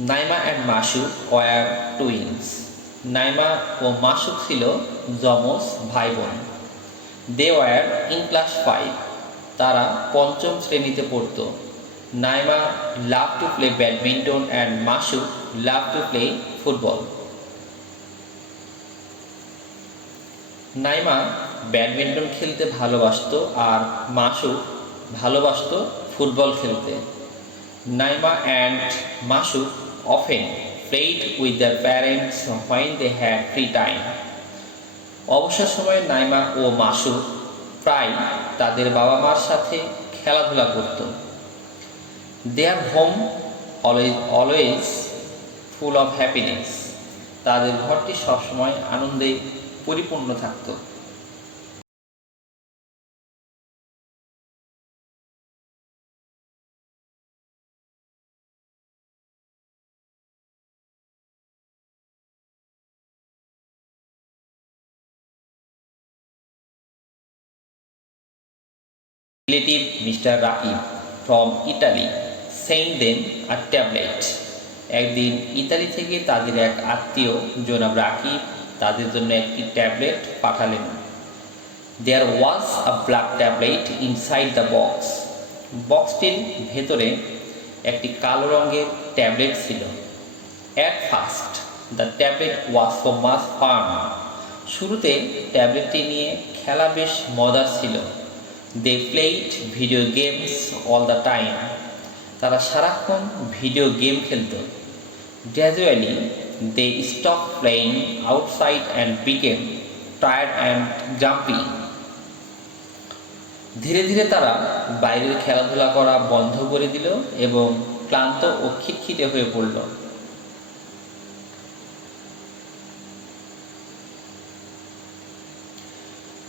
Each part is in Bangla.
Naima and Masuk were twins. Naima ও মাসুক ছিল যমজ ভাই বোন। They were in class 5। তারা পঞ্চম শ্রেণীতে পড়ত। Naima love to play badminton and Masuk love to play football. Naima badminton খেলতে ভালোবাসত আর মাসুক ভালোবাসত ফুটবল খেলতে। Naima and Masuk often played with their parents when they had free time. অবসর সময়ে নাইমা ও মাসুক প্রায় তাদের বাবা মার সাথে খেলাধুলা করত। Their home always full of happiness. তাদের ঘরটি সবসময় আনন্দে পরিপূর্ণ থাকত। Relative mister Rakib from Italy sent them a tablet. একদিন ইতালি থেকে তাদের এক আত্মীয় জনাব রাকিব তাদের জন্য একটি ট্যাবলেট পাঠালেন। There was a black tablet inside the box. বক্সটির ভেতরে একটি কালো রঙের ট্যাবলেট ছিল। At first the tablet was so much fun. শুরুতে ট্যাবলেটটি নিয়ে খেলা বেশ মজার ছিল। They played video games all the time. তারা সারাক্ষণ ভিডিও গেম খেলত। Gradually they stop playing outside and became tired and jumpy. ধীরে ধীরে তারা বাইরের খেলাধুলা করা বন্ধ করে দিল এবং ক্লান্ত ও খিটখিটে হয়ে পড়ল।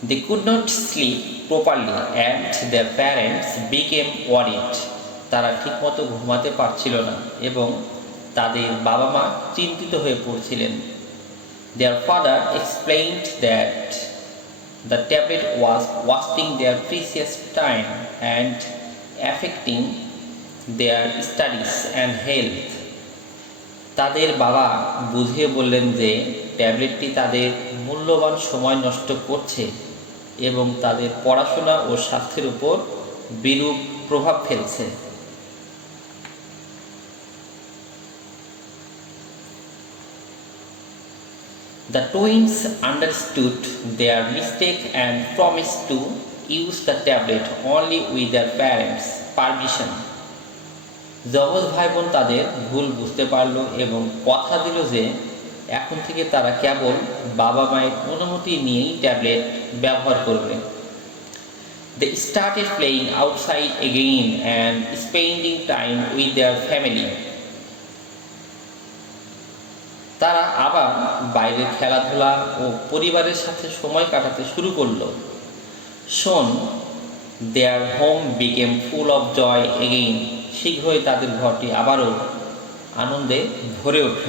They could not sleep properly and their parents became worried. তারা ঠিকমতো ঘুমাতে পারছিল না এবং তাদের বাবা মা চিন্তিত হয়ে পড়ছিলেন। Their father explained that the tablet was wasting their precious time and affecting their studies and health. তাদের বাবা বুঝিয়ে বললেন যে ট্যাবলেটটি তাদের মূল্যবান সময় নষ্ট করছে এবং তাদের পড়াশোনা ও স্বাস্থ্যের উপর বিরূপ প্রভাব ফেলছে। The twins understood their mistake and promised to use the tablet only with their parents' permission. যমজ ভাই বোন তাদের ভুল বুঝতে পারল এবং কথা দিল যে এখন থেকে তারা কেবল বাবা মায়ের অনুমতি নিয়েই ট্যাবলেট ব্যবহার করবে। They started playing outside again and spending time with their family. তারা আবার বাইরের খেলাধুলা ও পরিবারের সাথে সময় কাটাতে শুরু করল। Soon their home became full of joy again. শীঘ্রই তাদের ঘরটি আবারও আনন্দে ভরে উঠল।